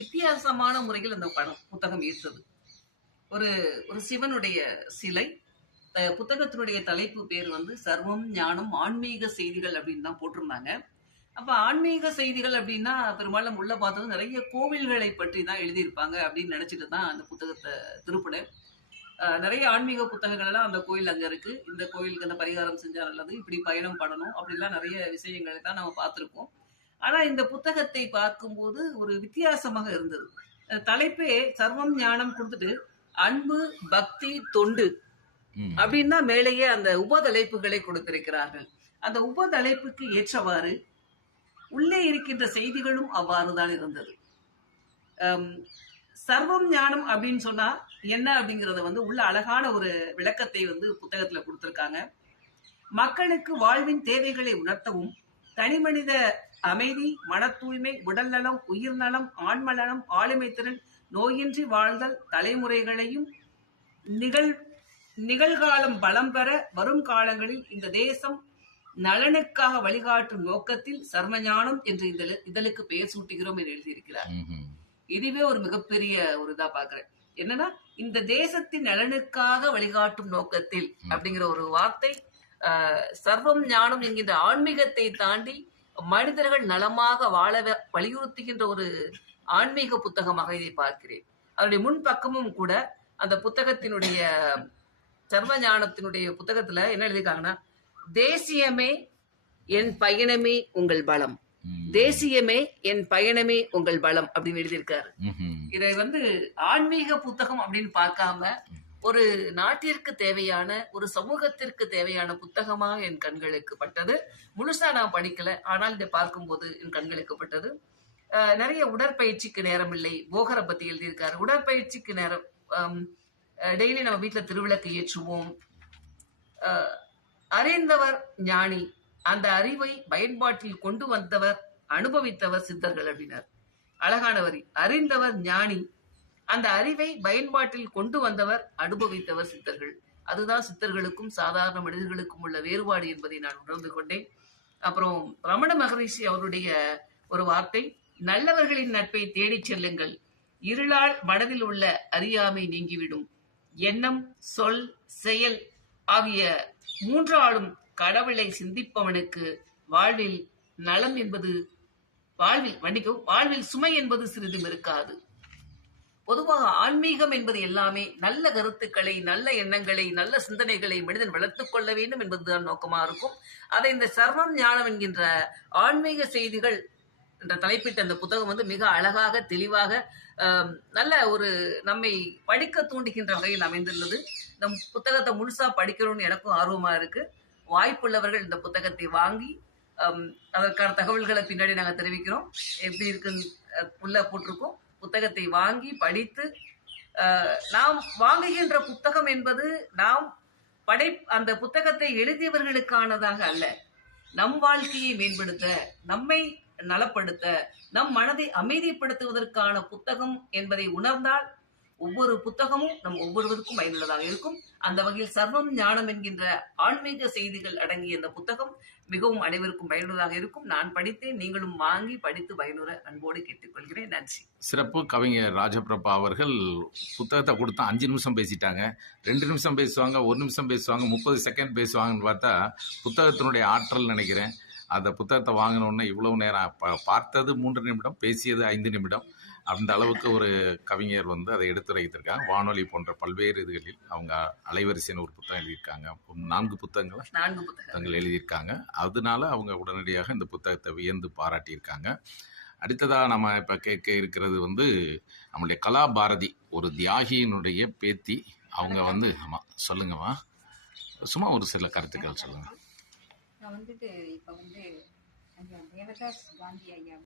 வித்தியாசமான முறையில் அந்த புத்தகம் ஈர்த்தது. ஒரு ஒரு சிவனுடைய சிலை. புத்தகத்தினுடைய தலைப்பு பேர் வந்து சர்வம் ஞானம் ஆன்மீக செய்திகள் அப்படின்னு தான் போட்டிருந்தாங்க. அப்ப ஆன்மீக செய்திகள் அப்படின்னா பெரும்பாலும் உள்ள பார்த்தது நிறைய கோவில்களை பற்றி தான் எழுதியிருப்பாங்க அப்படின்னு நினைச்சிட்டு தான் அந்த புத்தகத்தை திருப்பினேன். நிறைய ஆன்மீக புத்தகங்கள் எல்லாம் அந்த கோயில் அங்க இருக்கு. இந்த கோயிலுக்கு அந்த பரிகாரம் செஞ்சா நல்லது, இப்படி பயணம் பண்ணணும் அப்படிலாம் நிறைய விஷயங்களை தான் நம்ம பார்த்திருக்கோம். ஆனா இந்த புத்தகத்தை பார்க்கும்போது ஒரு வித்தியாசமாக இருந்தது. தலைப்பே சர்வம் ஞானம் கொடுத்துட்டு அன்பு பக்தி தொண்டு அப்படின்னா மேலேயே அந்த உபதலைப்புகளை கொடுத்திருக்கிறார்கள். அந்த உபதலைப்புக்கு ஏற்றவாறு உள்ளே இருக்கின்ற செய்திகளும் அவ்வாறுதான் இருந்தது. சர்வம் ஞானம் அப்படின்னு சொன்னா என்ன அப்படிங்கறத வந்து உள்ள அழகான ஒரு விளக்கத்தை வந்து புத்தகத்துல கொடுத்திருக்காங்க. மக்களுக்கு வாழ்வின் தேவைகளை உணர்த்தவும் தனிமனித அமைதி, மன தூய்மை, உடல் நலம், உயிர் நலம், ஆன்ம நலம், ஆளுமை திறன், நோயின்றி வாழ்தல், தலைமுறைகளையும் நிகழ்காலம் பலம் பெற வரும் காலங்களில் இந்த தேசம் நலனுக்காக வழிகாட்டும் நோக்கத்தில் சர்மஞானம் என்று இதழுக்கு பெயர் சூட்டுகிறோம் என்று எழுதியிருக்கிறார். இதுவே ஒரு மிகப்பெரிய ஒரு இதா பாக்குறேன். என்னன்னா இந்த தேசத்தின் நலனுக்காக வழிகாட்டும் நோக்கத்தில் அப்படிங்கிற ஒரு வார்த்தை சர்வம் ஞானம் என்கின்ற ஆன்மீகத்தை தாண்டி மனிதர்கள் நலமாக வாழ வலியுறுத்துகின்ற ஒரு ஆன்மீக புத்தகமாக இதை பார்க்கிறேன். அதனுடைய முன்பக்கமும் கூட அந்த புத்தகத்தினுடைய சர்வ ஞானத்தினுடைய புத்தகத்துல என்ன எழுதியிருக்காங்கன்னா, தேசியமே என் பயணமே உங்கள் பலம், தேசியமே என் பயணமே உங்கள் பலம் அப்படின்னு எழுதியிருக்காரு. இதை வந்து ஆன்மீக புத்தகம் அப்படின்னு பார்க்காம ஒரு நாட்டிற்கு தேவையான ஒரு சமூகத்திற்கு தேவையான புத்தகமாக என் கண்களுக்கு பட்டது. முழுசா நான் படிக்கல, ஆனால் இதை பார்க்கும்போது என் கண்களுக்கு பட்டது. நிறைய உடற்பயிற்சிக்கு நேரம் இல்லை, போகரை பத்தி எழுதியிருக்காரு. உடற்பயிற்சிக்கு நேரம், டெய்லி நம்ம வீட்டுல திருவிளக்கு ஏற்றுவோம். அறிந்தவர் ஞானி, அந்த அறிவை பயன்பாட்டில் கொண்டு வந்தவர் அனுபவித்தவர் சித்தர்கள் அப்படின்னார். அழகான வரி. அறிந்தவர் ஞானி, அந்த அறிவை பயன்பாட்டில் கொண்டு வந்தவர் அனுபவித்தவர் சித்தர்கள். அதுதான் சித்தர்களுக்கும் சாதாரண மனிதர்களுக்கும் உள்ள வேறுபாடு என்பதை நான் உணர்ந்து கொண்டேன். அப்புறம் ரமண மகரிஷி அவருடைய ஒரு வார்த்தை, நல்லவர்களின் நட்பை தேடிச் செல்லுங்கள், இருளால் மனதில் உள்ள அறியாமை நீங்கிவிடும். எண்ணம், சொல், செயல் ஆகிய மூன்றாலும் கடவுளை சிந்திப்பவனுக்கு வாழ்வில் நலம் என்பது வாழ்வில் சுமை என்பது சிறிதும் இருக்காது. பொதுவாக ஆன்மீகம் என்பது எல்லாமே நல்ல கருத்துக்களை, நல்ல எண்ணங்களை, நல்ல சிந்தனைகளை மனிதன் வளர்த்துக் கொள்ள வேண்டும் என்பதுதான் நோக்கமா இருக்கும். அதை இந்த சர்வம் ஞானம் என்கின்ற ஆன்மீக செய்திகள் என்ற தலைப்பிட்ட அந்த புத்தகம் வந்து மிக அழகாக தெளிவாக நல்ல ஒரு நம்மை படிக்க தூண்டுகின்ற வகையில் அமைந்துள்ளது. நம் புத்தகத்தை முழுசா படிக்கணும்னு எனக்கும் ஆர்வமா இருக்கு. வாய்ப்புள்ளவர்கள் இந்த புத்தகத்தை வாங்கி அதற்கான தகவல்களை பின்னாடி நாங்கள் தெரிவிக்கிறோம். எப்படி இருக்குன்னு உள்ள போட்டிருக்கோம். புத்தகத்தை வாங்கி படித்து, நாம் வாங்குகின்ற புத்தகம் என்பது நாம் அந்த புத்தகத்தை எழுதியவர்களுக்கானதாக அல்ல, நம் வாழ்க்கையை மேம்படுத்த, நம்மை நலப்படுத்த, நம் மனதை அமைதிப்படுத்துவதற்கான புத்தகம் என்பதை உணர்ந்தால் ஒவ்வொரு புத்தகமும் நம் ஒவ்வொருவருக்கும் பயனுள்ளதாக இருக்கும். அந்த வகையில் சர்வம் ஞானம் என்கின்ற ஆன்மீக செய்திகள் அடங்கிய இந்த புத்தகம் மிகவும் அனைவருக்கும் பயனுள்ளதாக இருக்கும். நான் படித்தேன், நீங்களும் வாங்கி படித்து பயனுற அன்போடு கேட்டுக்கொள்கிறேன். நன்றி. சிறப்பு. கவிஞர் ராஜபிரபா அவர்கள் புத்தகத்தை கொடுத்தா 5 நிமிஷம் பேசிட்டாங்க. 2 நிமிஷம் பேசுவாங்க, 1 நிமிஷம் பேசுவாங்க, 30 செகண்ட் பேசுவாங்கன்னு பார்த்தா புத்தகத்தினுடைய ஆற்றல் நினைக்கிறேன். அந்த புத்தகத்தை வாங்கினோடனே இவ்வளவு நேரம் பார்த்தது 3 நிமிடம், பேசியது 5 நிமிடம். அந்த அளவுக்கு ஒரு கவிஞர் வந்து அதை எடுத்துரைத்திருக்காங்க. வானொலி போன்ற பல்வேறு இதுகளில் அவங்க அலைவரிசைன்னு ஒரு புத்தகம் எழுதியிருக்காங்க. 4 புத்தகங்கள் எழுதியிருக்காங்க. அதனால அவங்க உடனடியாக இந்த புத்தகத்தை வியந்து பாராட்டியிருக்காங்க. அடுத்ததாக நம்ம இப்போ கேட்க இருக்கிறது வந்து நம்மளுடைய கலா பாரதி, ஒரு தியாகியினுடைய பேத்தி. அவங்க வந்து ஆமாம், சொல்லுங்கம்மா, சும்மா ஒரு சில கருத்துக்கள் சொல்லுங்க. நான் வந்துட்டு இப்போ வந்து தேவதாஸ் காந்தி ஐயா